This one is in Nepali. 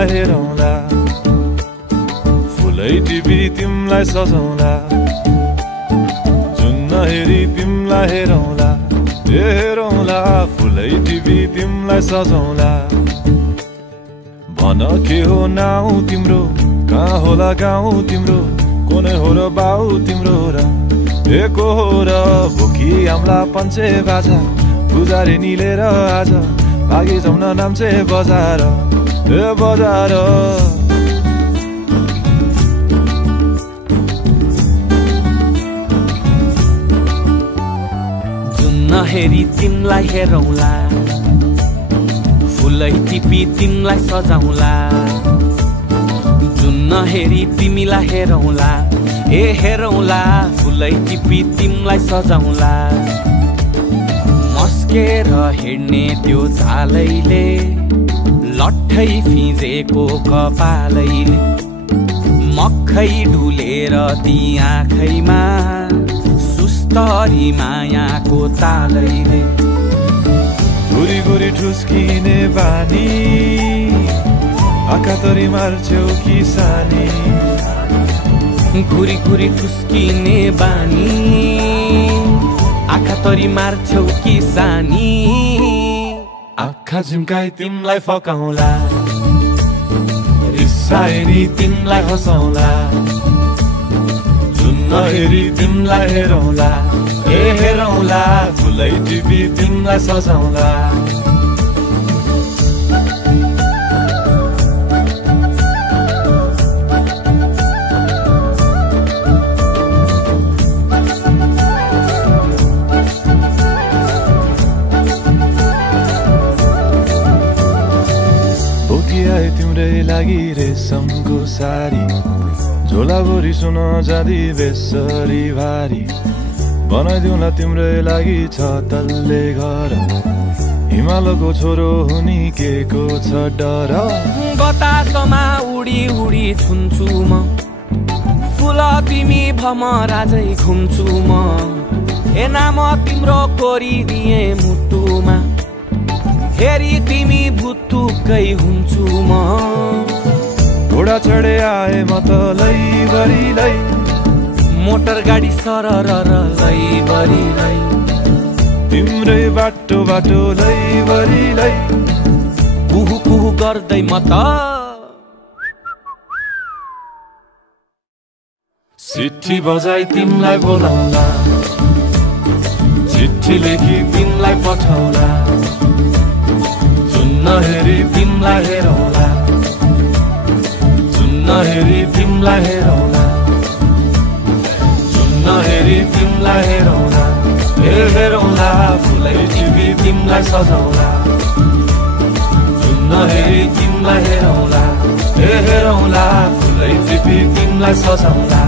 तिमलाई हेरौँला फुलै टिपी तिमलाई सजाउँला जुन हेरी तिमलाई हेरौँला हेरौँला फुलै टिपी तिमलाई सजाउँला भन के हो नाउ तिम्रो कहाँ होला गाउँ तिम्रो कोनै हो र बाउ तिम्रो र एको हो र भोकी आम्ला पञ्चे बाजा पुजारी निलेर आज भागी जाउन नाम्चे बजार बजार जुन नहेरी तिमलाई हेरौँला फुलै टिपी तिमलाई सजाउँला जुन नहेरी तिमीलाई हेरौँला हेरौँला फुलै टिपी तिमलाई सजाउँला मस्केर हिँड्ने त्यो झालैले लट्ठै फिजेको कपालैले मक्खै डुलेर ती आँखैमा सुस्तरी मायाको तालैले गुरी गुरी ठुस्किने बानी आँखातरी मार्छौ कि सानी घुरी घुरी ठुस्किने बानी आँखातरी मार्छौ कि सानी आँखा झुम्काई तिमलाई फकाउँला रिसाएरी तिमलाई हँसाउँला जुन नहेरी तिमलाई हेरौँला हेरौँला फुलै टिपी तिमलाई सजाउँला तिम्रै लागि रेशमको सारी झोलाभरि सुन जाँदी बेसरी भारी बनाइदिउँला तिम्रै लागि छ तल्ले घर हिमालको छोरो हुनी के को छ डर बतासमा उडी उडी छुन्छु म फुल तिमी भमराजै घुम्छु म नाम तिम्रो कोरिदिए मुटुमा हेरी तिमी भुतुकै हुन्छु म घोडा चढे आए म त लैभरि लै मोटर गाडी सरर लैभरि लै तिम्रै बाटो बाटो लैभरि लै कुहु कुहु गर्दै म त चिट्ठी बजाई तिमलाई बोलाउँला चिट्ठी लेखी तिमलाई पठाउँला नहेरी तिमलाई हेरौँला जुन नहेरी तिमलाई हेरौँला जुन नहेरी तिमलाई हेरौँला हेरौँला फुलै टिपी तिमलाई सजाउँला जुन नहेरी तिमलाई हेरौँला हेरौँला फुलै टिपी तिमलाई सजाउँला